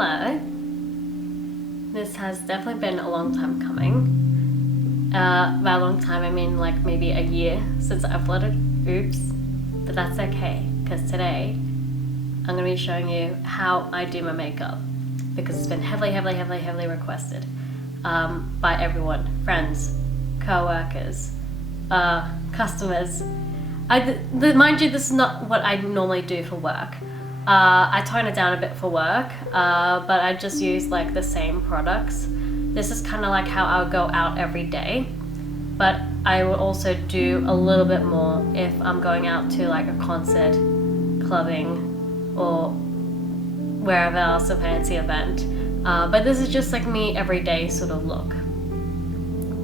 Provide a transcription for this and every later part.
hello. This has definitely been a long time coming. By a long time I mean like maybe a year since I uploaded. Oops. But that's okay, because today I'm going to be showing you how I do my makeup, because it's been heavily requested by everyone, friends, co-workers, customers. Mind you, this is not what I normally do for work. I tone it down a bit for work, but I just use like the same products. This is kind of like how I would go out every day, but I will also do a little bit more if I'm going out to like a concert, clubbing, or wherever else, a fancy event. But this is just like me everyday sort of look.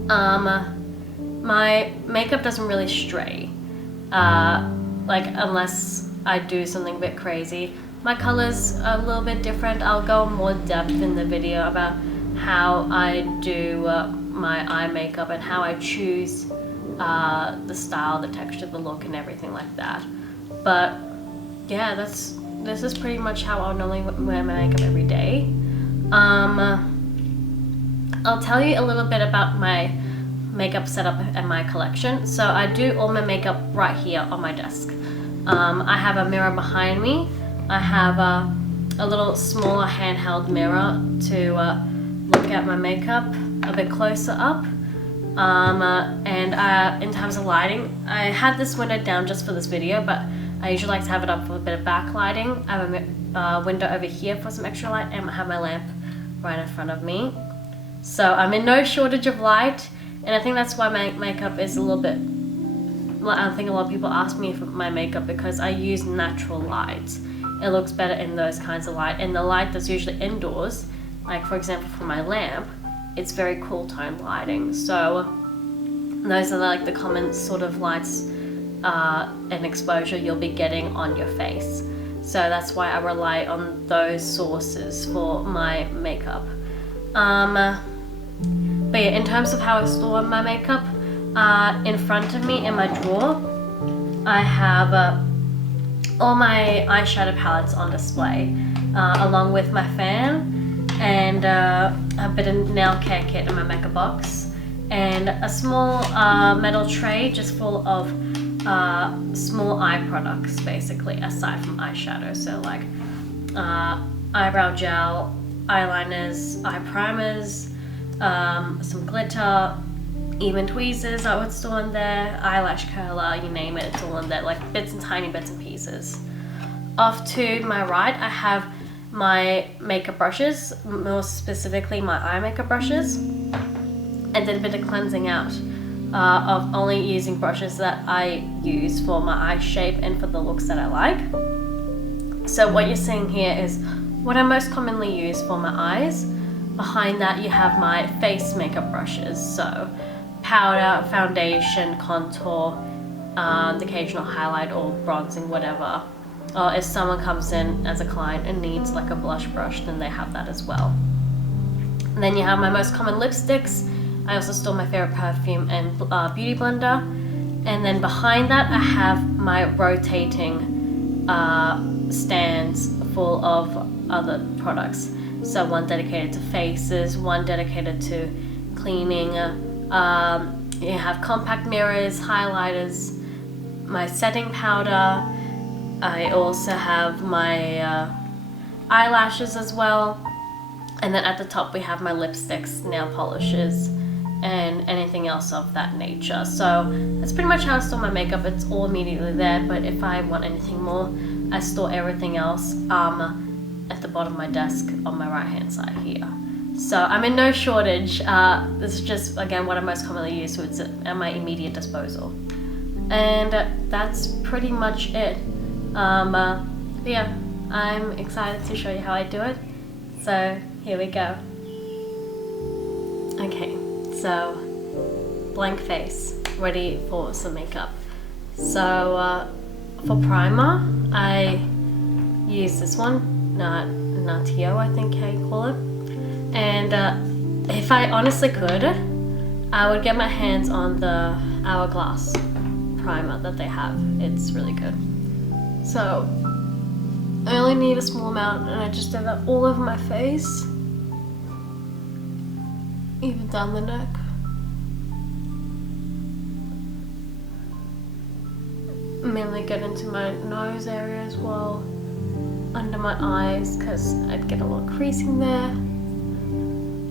My makeup doesn't really stray, like unless I do something a bit crazy. My colors are a little bit different. I'll go more depth in the video about how I do my eye makeup and how I choose the style, the texture, the look, and everything like that. But yeah, this is pretty much how I'll normally wear my makeup every day. I'll tell you a little bit about my makeup setup and my collection. So I do all my makeup right here on my desk. I have a mirror behind me. I have a little smaller handheld mirror to look at my makeup a bit closer up. And in terms of lighting, I had this window down just for this video, but I usually like to have it up for a bit of backlighting. I have a window over here for some extra light, and I have my lamp right in front of me. So I'm in no shortage of light, and I think that's why my makeup is a little bit, I think a lot of people ask me for my makeup because I use natural light. It looks better in those kinds of light, and the light that's usually indoors, like for example for my lamp, it's very cool tone lighting. So those are like the common sort of lights and exposure you'll be getting on your face. So that's why I rely on those sources for my makeup. But yeah, in terms of how I store my makeup, in front of me in my drawer, I have all my eyeshadow palettes on display, along with my fan and a bit of nail care kit in my makeup box, and a small metal tray just full of small eye products, basically, aside from eyeshadow. So like eyebrow gel, eyeliners, eye primers, some glitter, even tweezers I would store in there, eyelash curler, you name it, it's all in there, like tiny bits and pieces. Off to my right, I have my makeup brushes, more specifically my eye makeup brushes. I did a bit of cleansing out of only using brushes that I use for my eye shape and for the looks that I like. So what you're seeing here is what I most commonly use for my eyes. Behind that you have my face makeup brushes, so powder, foundation, contour, the occasional highlight or bronzing, whatever. Or if someone comes in as a client and needs like a blush brush, then they have that as well. And then you have my most common lipsticks. I also store my favorite perfume and beauty blender. And then behind that I have my rotating stands full of other products. So one dedicated to faces, one dedicated to cleaning. You have compact mirrors, highlighters, my setting powder. I also have my eyelashes as well. And then at the top we have my lipsticks, nail polishes, and anything else of that nature. So that's pretty much how I store my makeup. It's all immediately there, but if I want anything more, I store everything else at the bottom of my desk on my right hand side here. So I'm in no shortage. This is just, again, what I most commonly use, so it's at my immediate disposal. And that's pretty much it. Yeah, I'm excited to show you how I do it. So here we go. Okay, so blank face, ready for some makeup. So for primer, I use this one, NATIO, I think how you call it. And if I honestly could, I would get my hands on the Hourglass primer that they have. It's really good. So I only need a small amount, and I just did that all over my face, even down the neck. Mainly get into my nose area as well, under my eyes, because I'd get a lot of creasing there.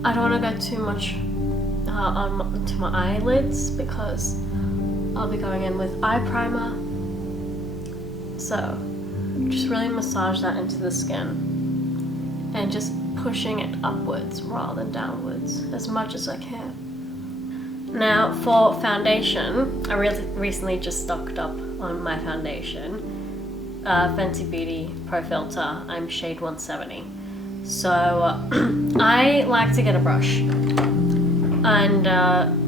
I don't want to go too much onto my eyelids because I'll be going in with eye primer. So just really massage that into the skin and just pushing it upwards rather than downwards as much as I can. Now for foundation, I recently just stocked up on my foundation. Fenty Beauty Pro Filter, I'm shade 170. So I like to get a brush, and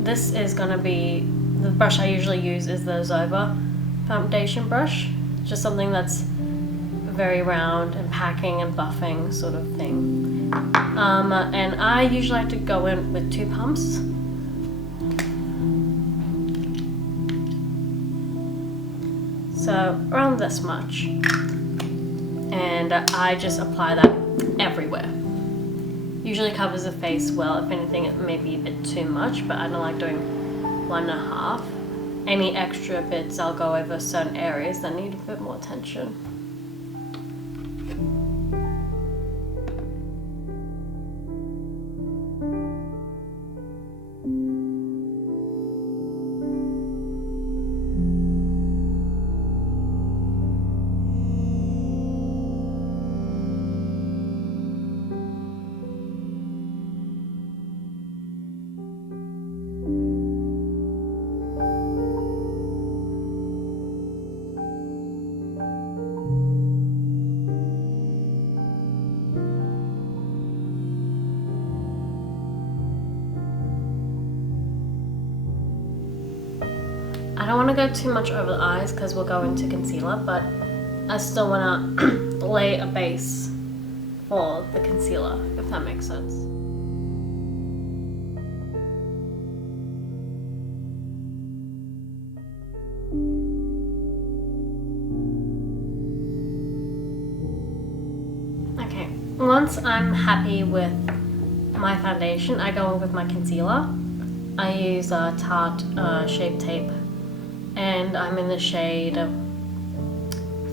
this is gonna be, the brush I usually use is the Zova foundation brush, just something that's very round and packing and buffing sort of thing. And I usually like to go in with 2 pumps. So around this much, and I just apply that everywhere. Usually covers the face well. If anything, it may be a bit too much, but I don't like doing 1.5. Any extra bits, I'll go over certain areas that need a bit more attention. I don't want to go too much over the eyes because we'll go into concealer, but I still want to lay a base for the concealer, if that makes sense. Okay, once I'm happy with my foundation, I go in with my concealer. I use Tarte Shape Tape, and I'm in the shade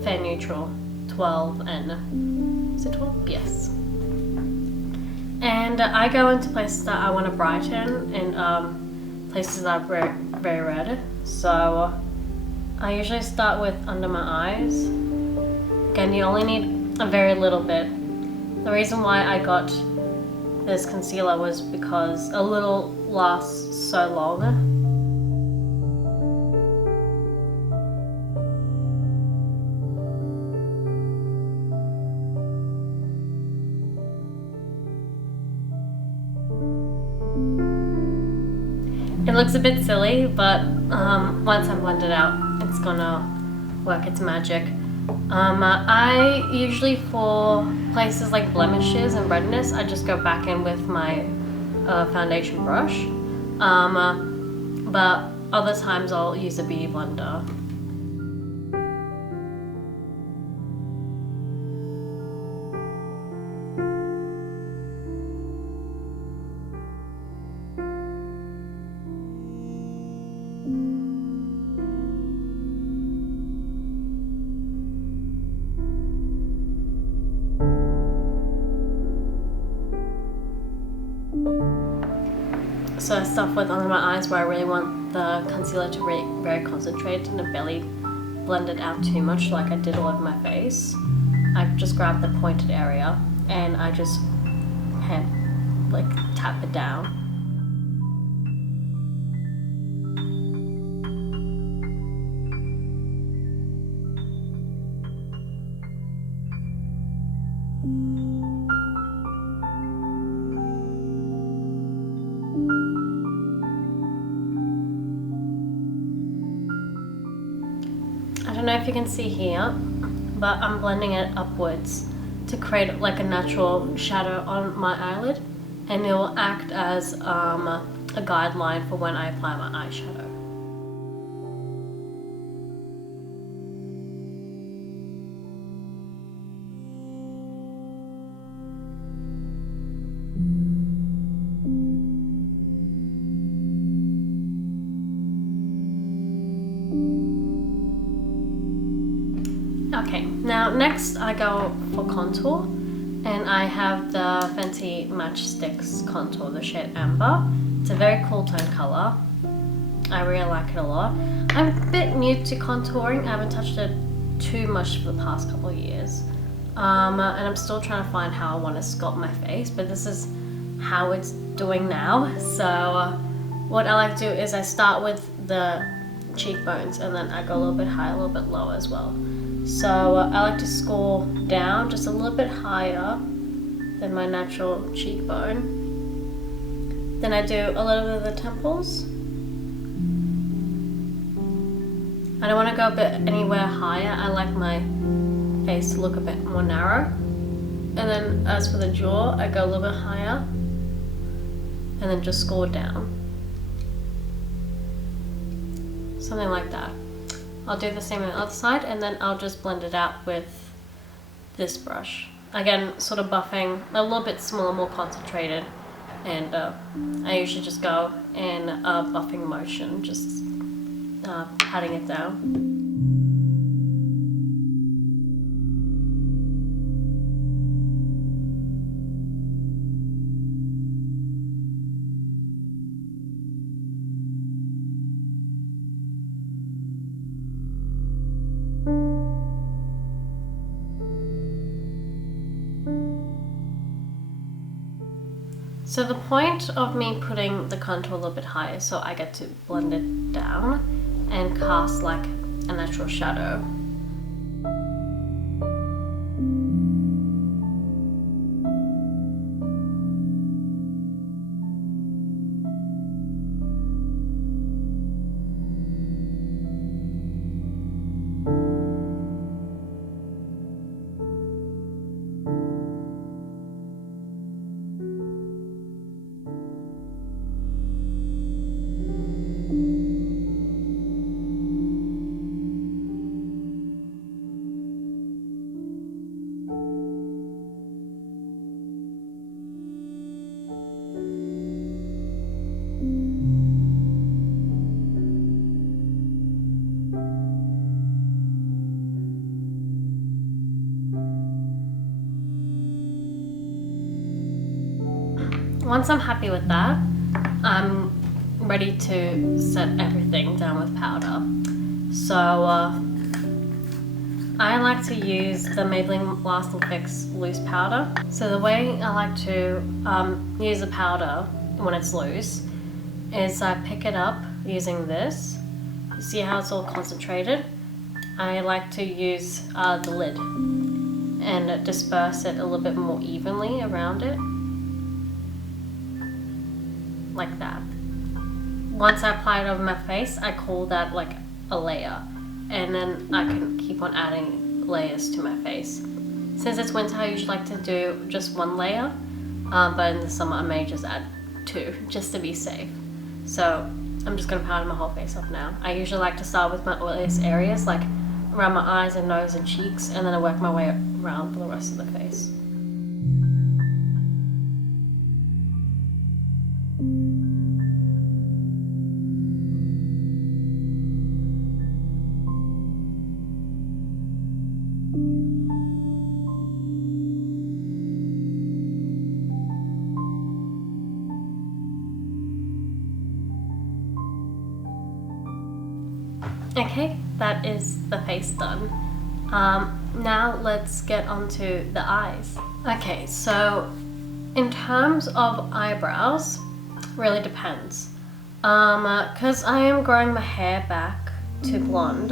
Fair Neutral 12, and is it 12? Yes. And I go into places that I want to brighten and places that are very, very red. So I usually start with under my eyes. Again, you only need a very little bit. The reason why I got this concealer was because a little lasts so long. It looks a bit silly, but once I blend it out, it's gonna work its magic. I usually, for places like blemishes and redness, I just go back in with my foundation brush. But other times I'll use a beauty blender. So I start with under my eyes where I really want the concealer to be very concentrated and barely blend it out too much like I did all over my face. I just grab the pointed area and I just tap it down. I don't know if you can see here, but I'm blending it upwards to create like a natural shadow on my eyelid, and it will act as a guideline for when I apply my eyeshadow. Okay, now next I go for contour, and I have the Fenty Match Stix contour, the shade Amber. It's a very cool tone color. I really like it a lot. I'm a bit new to contouring. I haven't touched it too much for the past couple of years. And I'm still trying to find how I want to sculpt my face, but this is how it's doing now. So what I like to do is I start with the cheekbones, and then I go a little bit higher, a little bit lower as well. So I like to score down just a little bit higher than my natural cheekbone. Then I do a little bit of the temples. I don't want to go a bit anywhere higher. I like my face to look a bit more narrow. And then as for the jaw, I go a little bit higher and then just score down. Something like that. I'll do the same on the other side, and then I'll just blend it out with this brush. Again, sort of buffing, a little bit smaller, more concentrated. And I usually just go in a buffing motion, just patting it down. So the point of me putting the contour a little bit higher, so I get to blend it down and cast like a natural shadow. Once I'm happy with that, I'm ready to set everything down with powder. So I like to use the Maybelline Last and Fix loose powder. So the way I like to use the powder when it's loose is I pick it up using this. You see how it's all concentrated? I like to use the lid and disperse it a little bit more evenly around it. Like that. Once I apply it over my face, I call that like a layer, and then I can keep on adding layers to my face. Since it's winter, I usually like to do just one layer, but in the summer I may just add two, just to be safe. So I'm just gonna powder my whole face up now. I usually like to start with my oiliest areas, like around my eyes and nose and cheeks, and then I work my way around for the rest of the face. Okay, that is the face done. Now let's get onto the eyes. Okay, so in terms of eyebrows, really depends. Because I am growing my hair back to blonde,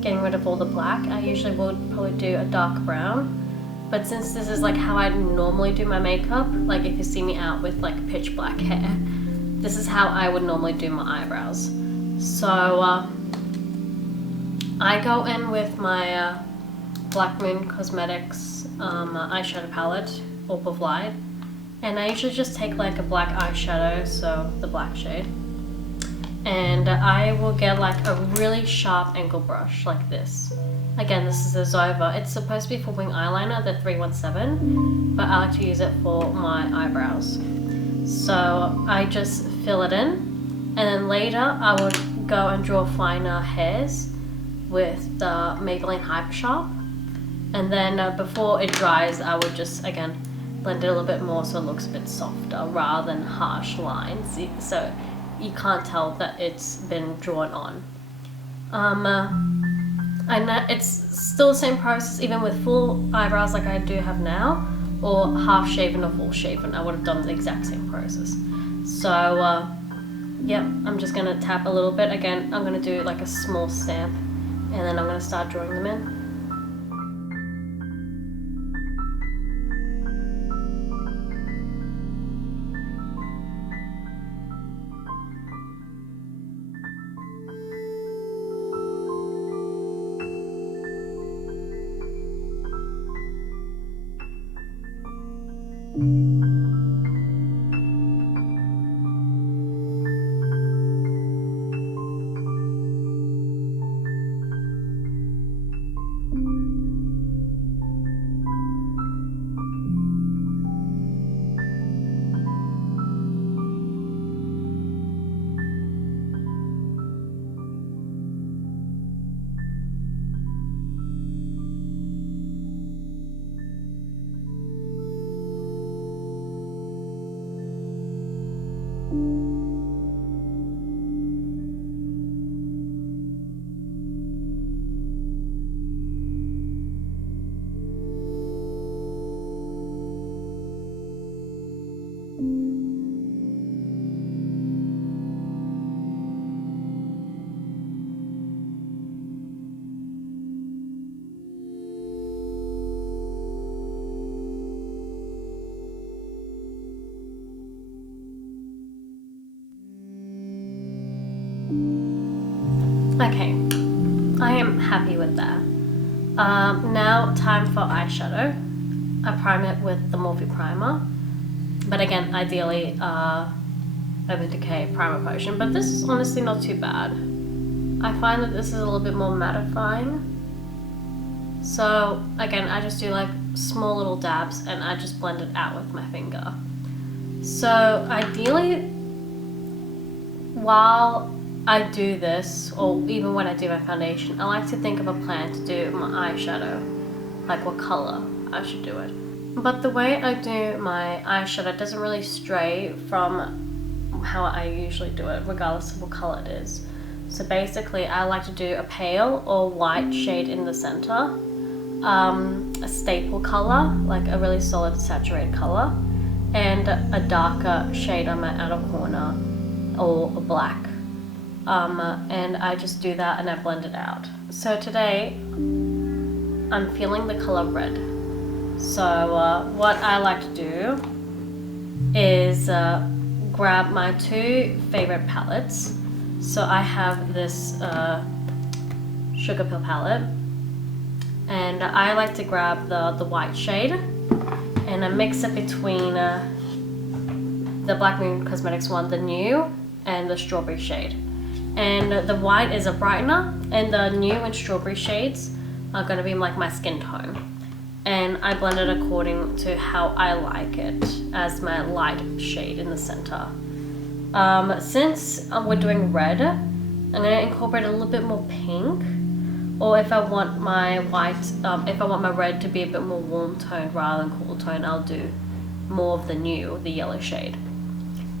getting rid of all the black, I usually would probably do a dark brown. But since this is like how I normally do my makeup, like if you see me out with like pitch black hair, this is how I would normally do my eyebrows. So I go in with my Black Moon Cosmetics eyeshadow palette, Orb of Light, and I usually just take like a black eyeshadow, so the black shade, and I will get like a really sharp angle brush like this. Again, this is a Zova. It's supposed to be for wing eyeliner, the 317, but I like to use it for my eyebrows. So I just fill it in, and then later I would go and draw finer hairs with the Maybelline Hypersharp. And then before it dries, I would just, again, blend it a little bit more so it looks a bit softer rather than harsh lines. So you can't tell that it's been drawn on. And it's still the same process even with full eyebrows like I do have now, or half shaven or full shaven. I would have done the exact same process. So yep, I'm just gonna tap a little bit. Again, I'm gonna do like a small stamp, and then I'm gonna start drawing them in. Okay, I am happy with that. Now time for eyeshadow. I prime it with the Morphe primer, but again, ideally Urban Decay primer potion, but this is honestly not too bad. I find that this is a little bit more mattifying. So again, I just do like small little dabs and I just blend it out with my finger. So ideally, while I do this, or even when I do my foundation, I like to think of a plan to do my eyeshadow, like what color I should do it. But the way I do my eyeshadow doesn't really stray from how I usually do it, regardless of what color it is. So basically, I like to do a pale or white shade in the center, a staple color, like a really solid saturated color, and a darker shade on my outer corner, or a black. And I just do that and I blend it out. So today, I'm feeling the color red. So what I like to do is grab my two favorite palettes. So I have this Sugarpill palette, and I like to grab the white shade and I mix it between the Black Moon Cosmetics one, the new, and the strawberry shade. And the white is a brightener, and the new and strawberry shades are going to be like my skin tone. And I blend it according to how I like it as my light shade in the center. Since we're doing red, I'm going to incorporate a little bit more pink. Or if I want my white, if I want my red to be a bit more warm toned rather than cool toned, I'll do more of the new, the yellow shade.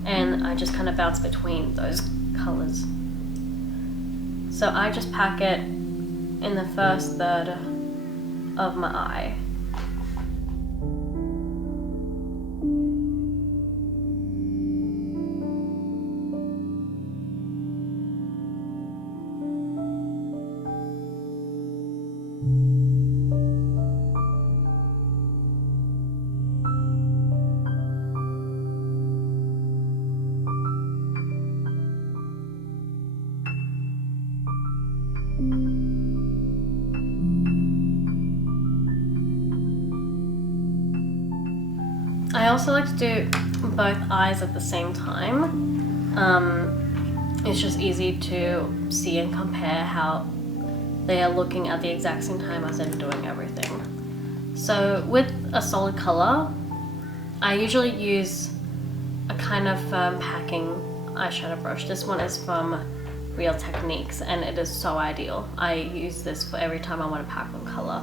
And I just kind of bounce between those colors. So I just pack it in the first third of my eye. I also like to do both eyes at the same time. It's just easy to see and compare how they are looking at the exact same time as I'm doing everything. So with a solid color, I usually use a kind of firm packing eyeshadow brush. This one is from Real Techniques and it is so ideal. I use this for every time I want to pack on color.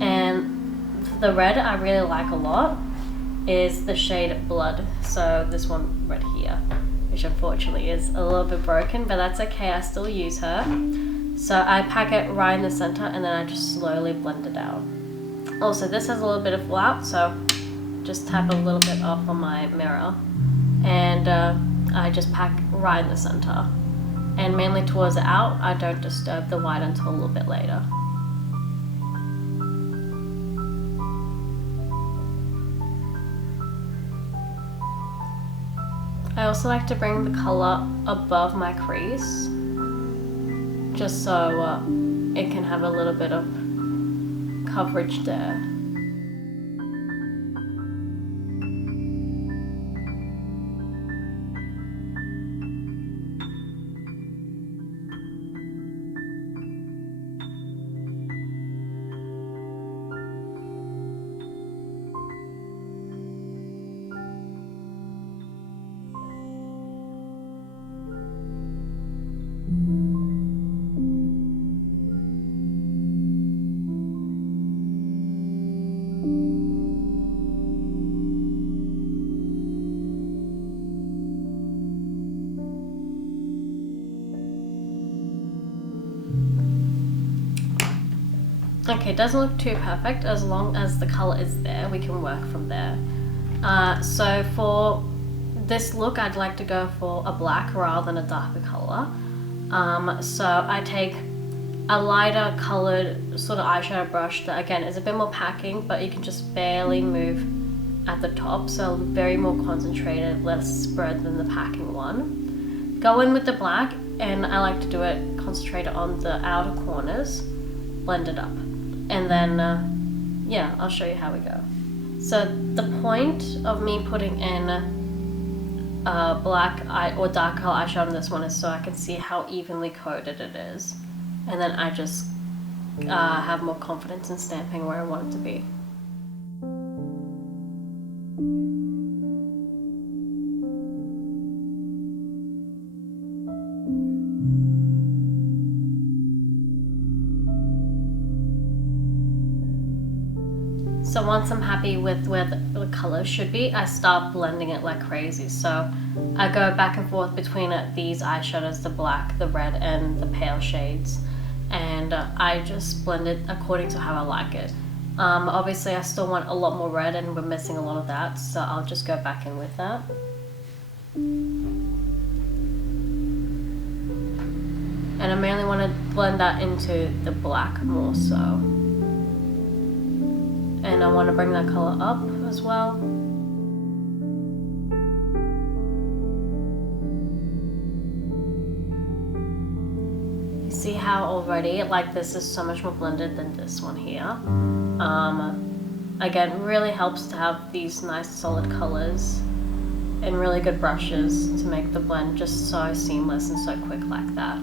And the red I really like a lot is the shade Blood. So this one right here, which unfortunately is a little bit broken, but that's okay, I still use her. So I pack it right in the center and then I just slowly blend it out. Also, this has a little bit of fallout, so just tap a little bit off on my mirror. And I just pack right in the center. And mainly towards the out, I don't disturb the white until a little bit later. I also like to bring the color above my crease, just so it can have a little bit of coverage there. Okay, it doesn't look too perfect. As long as the color is there, we can work from there. So for this look, I'd like to go for a black rather than a darker color. So I take a lighter colored sort of eyeshadow brush that again is a bit more packing, but you can just barely move at the top, so very more concentrated, less spread than the packing one. Go in with the black, and I like to do it concentrated on the outer corners, blend it up. And then, yeah, I'll show you how we go. So the point of me putting in black eye or dark color eyeshadow on this one is so I can see how evenly coated it is. And then I just have more confidence in stamping where I want it to be. So once I'm happy with where the color should be, I start blending it like crazy. So I go back and forth between these eyeshadows, the black, the red, and the pale shades. And I just blend it according to how I like it. Obviously I still want a lot more red and we're missing a lot of that, so I'll just go back in with that. And I mainly want to blend that into the black more so. And I want to bring that color up as well. You see how already like this is so much more blended than this one here. Again, really helps to have these nice solid colors and really good brushes to make the blend just so seamless and so quick like that.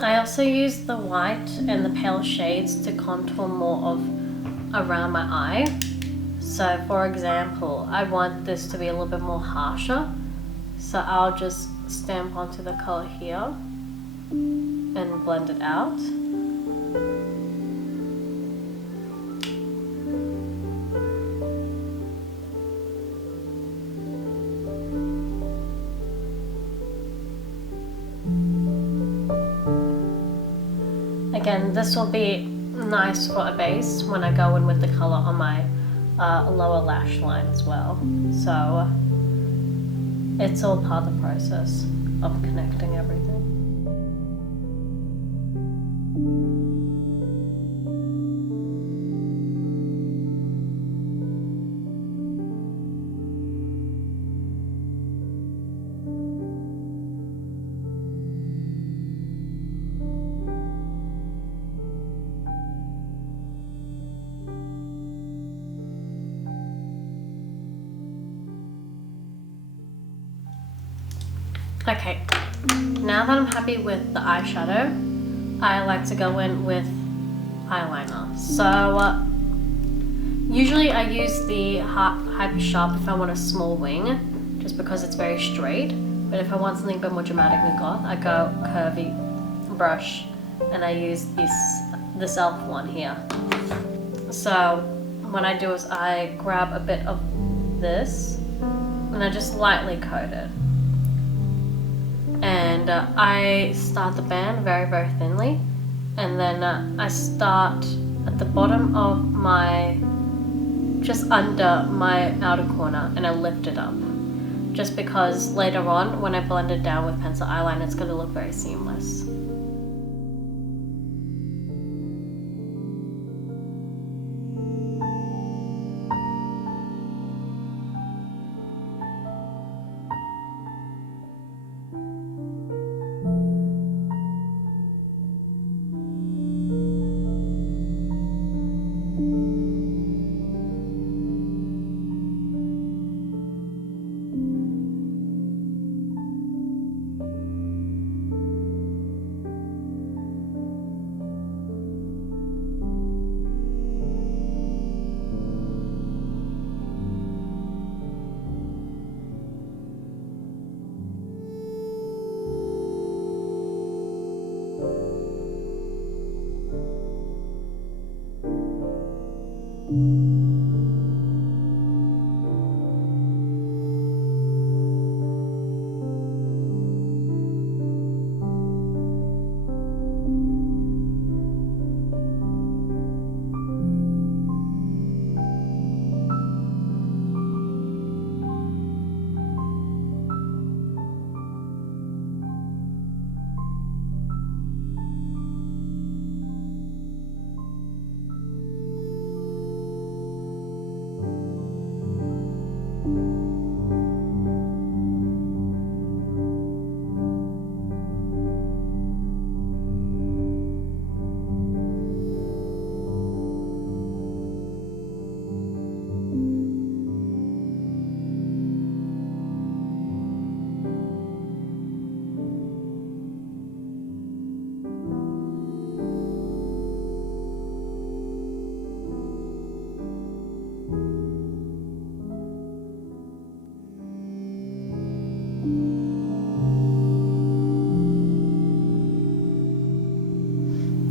I also use the white and the pale shades to contour more of around my eye. So for example, I want this to be a little bit more harsher. So I'll just stamp onto the color here and blend it out. Again, this will be nice for a base when I go in with the color on my lower lash line as well. So it's all part of the process of connecting everything. Okay, now that I'm happy with the eyeshadow, I like to go in with eyeliner. So usually I use the Hypersharp if I want a small wing, just because it's very straight. But if I want something a bit more dramatic and goth, I go curvy brush, and I use this elf one here. So what I do is I grab a bit of this and I just lightly coat it. And I start the band very, very thinly, and then I start at the bottom of my, just under my outer corner, and I lift it up. Just because later on, when I blend it down with pencil eyeliner, it's going to look very seamless.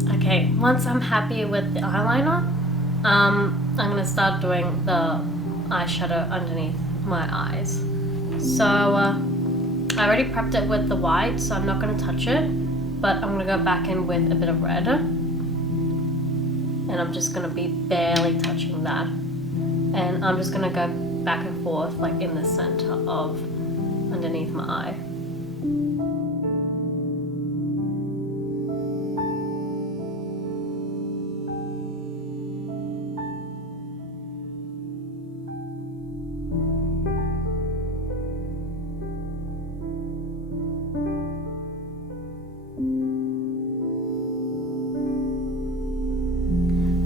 Okay, once I'm happy with the eyeliner, I'm gonna start doing the eyeshadow underneath my eyes. So I already prepped it with the white, so I'm not gonna touch it, but I'm gonna go back in with a bit of red, and I'm just gonna be barely touching that, and I'm just gonna go back and forth like in the center of underneath my eye.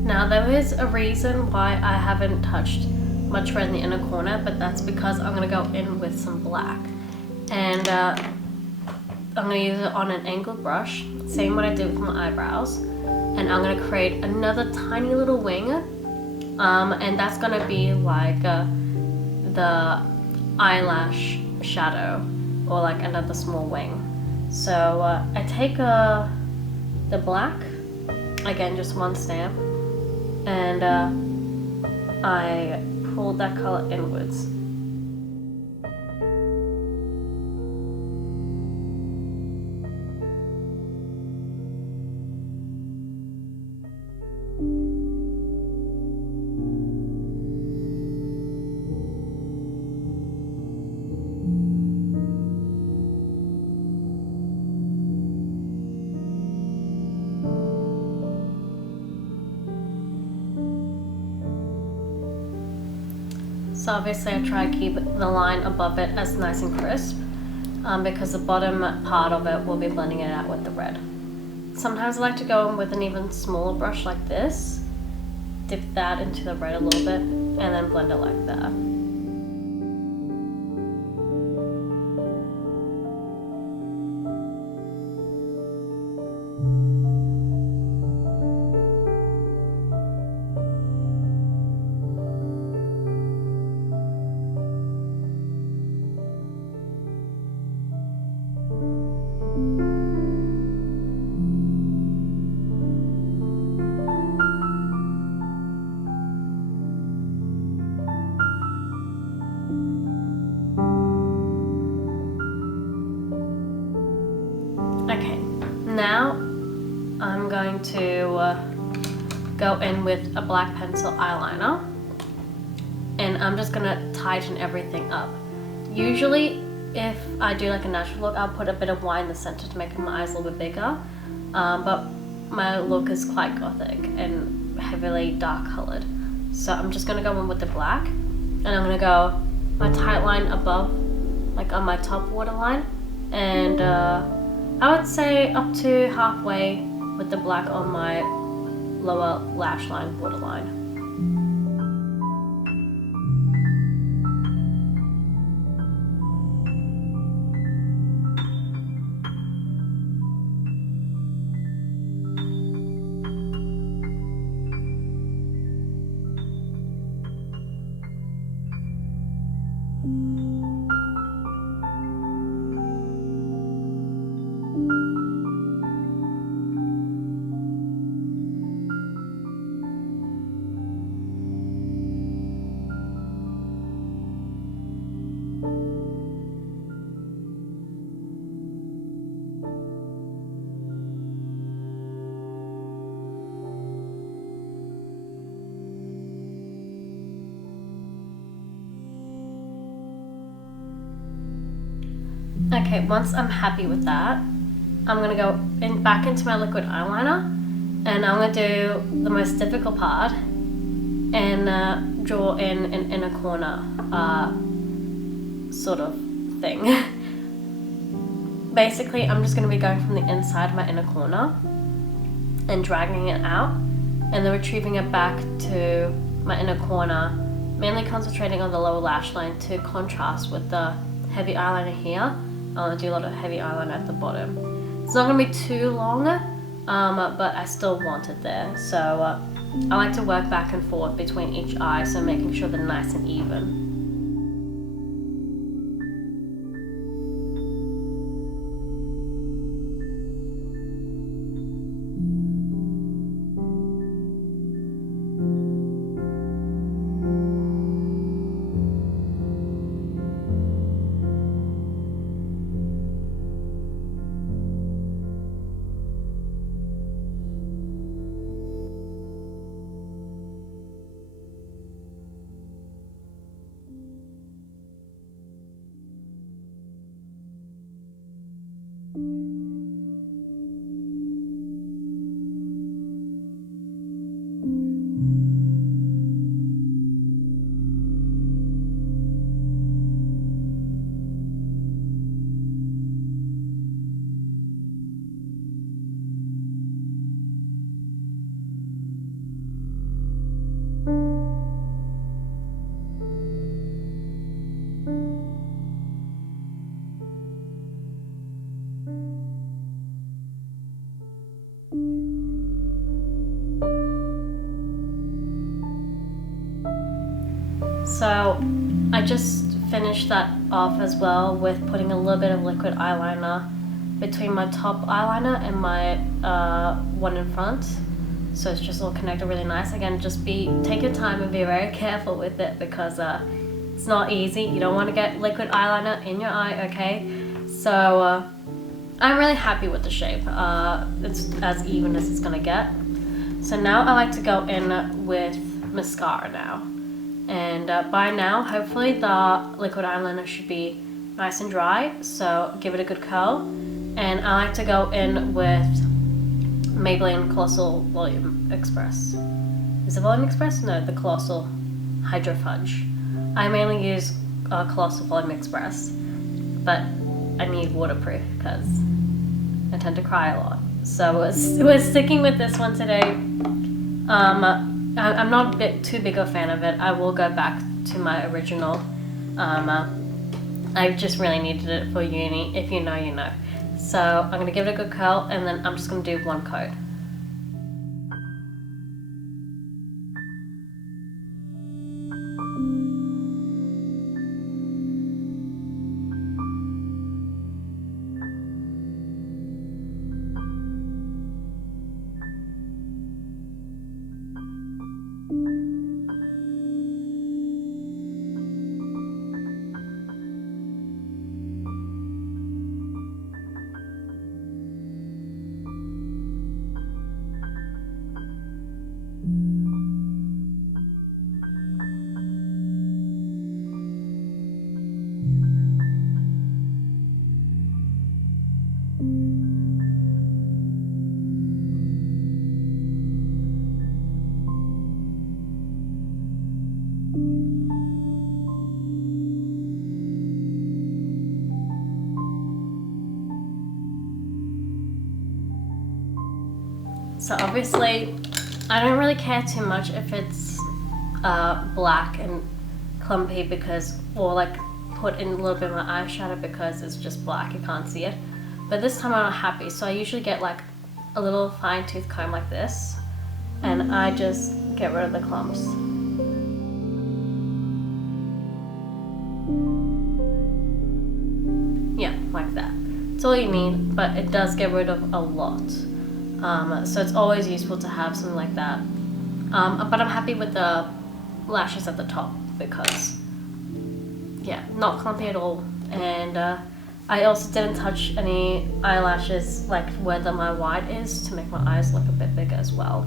Now there is a reason why I haven't touched much red in the inner corner, but that's because I'm going to go in with some black. And I'm going to use it on an angled brush, same what I did with my eyebrows. And I'm going to create another tiny little wing, and that's going to be like the eyelash shadow, or like another small wing. So I take the black, again just one stamp, and I pull that color inwards. So obviously I try to keep the line above it as nice and crisp, because the bottom part of it will be blending it out with the red. Sometimes I like to go in with an even smaller brush like this, dip that into the red a little bit, and then blend it like that. Okay, now I'm going to go in with a black pencil eyeliner, and I'm just gonna tighten everything up. Usually if I do like a natural look, I'll put a bit of white in the center to make my eyes a little bit bigger, but my look is quite gothic and heavily dark colored, so I'm just gonna go in with the black, and I'm gonna go my tight line above, like on my top waterline, and I would say up to halfway with the black on my lower lash line waterline. Okay, once I'm happy with that, I'm gonna go back into my liquid eyeliner, and I'm gonna do the most difficult part and draw in an inner corner sort of thing. Basically, I'm just gonna be going from the inside of my inner corner and dragging it out, and then retrieving it back to my inner corner, mainly concentrating on the lower lash line to contrast with the heavy eyeliner here. I want to do a lot of heavy eyeliner at the bottom. It's not going to be too long, but I still want it there. So I like to work back and forth between each eye, so making sure they're nice and even. So I just finished that off as well with putting a little bit of liquid eyeliner between my top eyeliner and my one in front, so it's just all connected really nice. Again, just take your time and be very careful with it, because it's not easy. You don't want to get liquid eyeliner in your eye, okay? So I'm really happy with the shape. It's as even as it's gonna get. So now I like to go in with mascara now. And by now, hopefully the liquid eyeliner should be nice and dry, so give it a good curl. And I like to go in with Maybelline Colossal Volume Express. Is it Volume Express? No, the Colossal Hydrofudge. I mainly use Colossal Volume Express, but I need waterproof because I tend to cry a lot. So we're sticking with this one today. I'm not too big a fan of it. I will go back to my original. I just really needed it for uni. If you know, you know. So I'm going to give it a good curl, and then I'm just going to do one coat. So obviously, I don't really care too much if it's black and clumpy because, or like put in a little bit of my eyeshadow because it's just black, you can't see it. But this time I'm not happy, so I usually get like a little fine tooth comb like this, and I just get rid of the clumps. Yeah, like that. It's all you need, but it does get rid of a lot. So it's always useful to have something like that. But I'm happy with the lashes at the top because, yeah, not clumpy at all. And I also didn't touch any eyelashes like where my white is to make my eyes look a bit bigger as well.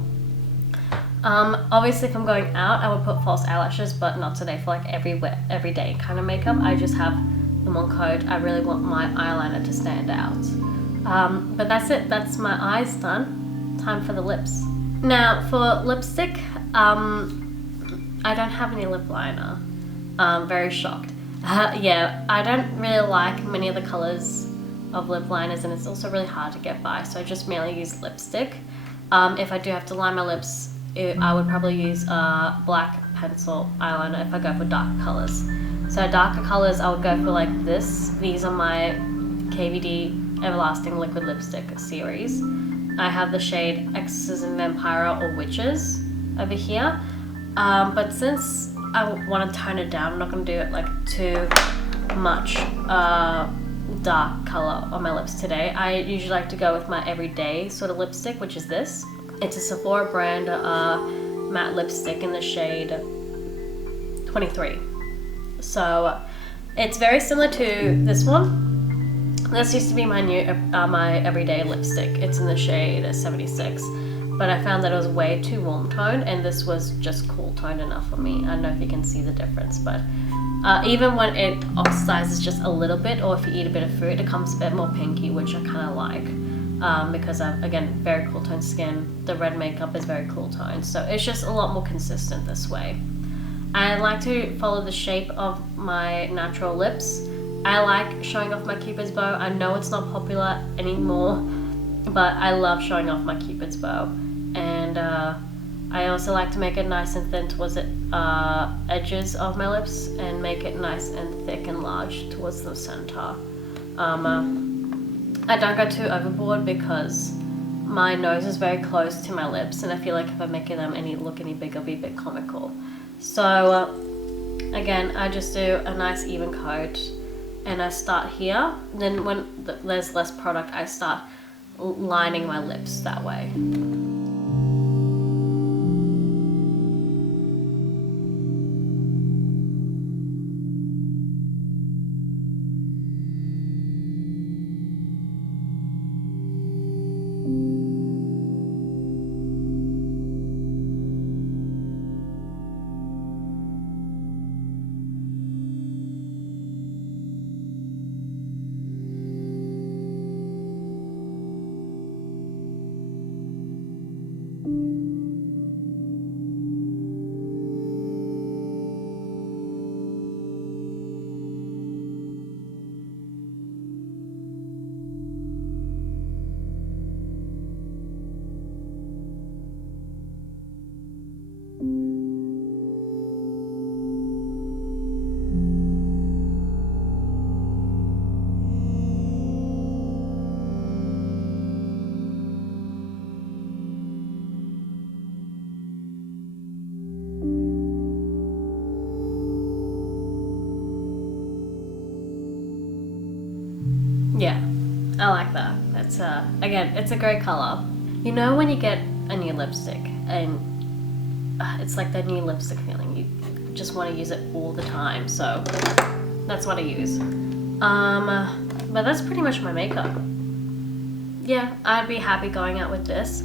Obviously if I'm going out, I would put false eyelashes, but not today. For like everyday kind of makeup, I just have them on coat. I really want my eyeliner to stand out. But that's it, that's my eyes done. Time for the lips. Now for lipstick, I don't have any lip liner. Very shocked. Yeah, I don't really like many of the colors of lip liners, and it's also really hard to get by, so I just mainly use lipstick. If I do have to line my lips, I would probably use a black pencil eyeliner if I go for darker colors. So darker colors, I would go for like this. These are my KVD Everlasting Liquid Lipstick series. I have the shade Exorcism Vampira or Witches over here. But since I want to tone it down, I'm not going to do it like too much dark color on my lips today. I usually like to go with my everyday sort of lipstick, which is this. It's a Sephora brand matte lipstick in the shade 23. So it's very similar to this one. This used to be my my everyday lipstick. It's in the shade 76, but I found that it was way too warm toned, and this was just cool toned enough for me. I don't know if you can see the difference, but even when it oxidizes just a little bit, or if you eat a bit of food, it becomes a bit more pinky, which I kind of like because I've, again, very cool toned skin. The red makeup is very cool toned, so it's just a lot more consistent this way. I like to follow the shape of my natural lips. I like showing off my Cupid's bow. I know it's not popular anymore, but I love showing off my Cupid's bow. And I also like to make it nice and thin towards the edges of my lips and make it nice and thick and large towards the center. I don't go too overboard because my nose is very close to my lips, and I feel like if I make them look any bigger, it'll be a bit comical. So again, I just do a nice even coat. And I start here, then when there's less product, I start lining my lips that way. Yeah, I like that. It's again, it's a great color. You know when you get a new lipstick and it's like that new lipstick feeling, you just want to use it all the time, so that's what I use. But that's pretty much my makeup. Yeah, I'd be happy going out with this.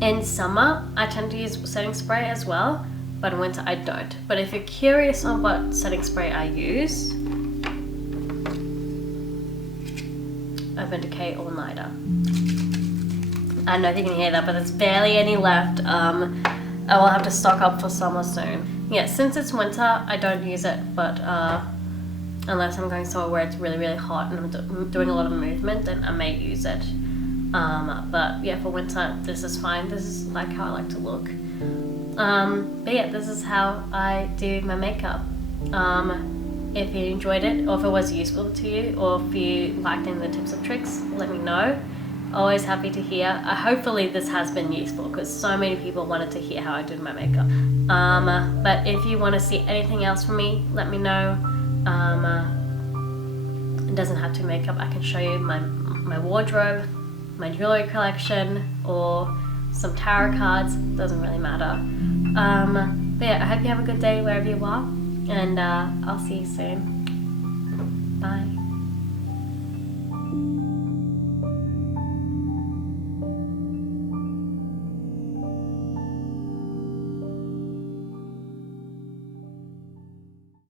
In summer, I tend to use setting spray as well, but in winter I don't. But if you're curious on what setting spray I use, Urban Decay All Nighter. I don't know if you can hear that, but there's barely any left. I will have to stock up for summer soon. Yeah, since it's winter, I don't use it, but unless I'm going somewhere where it's really, really hot and I'm doing a lot of movement, then I may use it. But yeah, for winter, this is fine. This is like how I like to look. But yeah, this is how I do my makeup. If you enjoyed it, or if it was useful to you, or if you liked any of the tips or tricks, let me know. Always happy to hear. Hopefully this has been useful, because so many people wanted to hear how I did my makeup. But if you want to see anything else from me, let me know. It doesn't have to be makeup. I can show you my wardrobe, my jewelry collection, or some tarot cards. Doesn't really matter. But yeah, I hope you have a good day wherever you are, and I'll see you soon. Bye.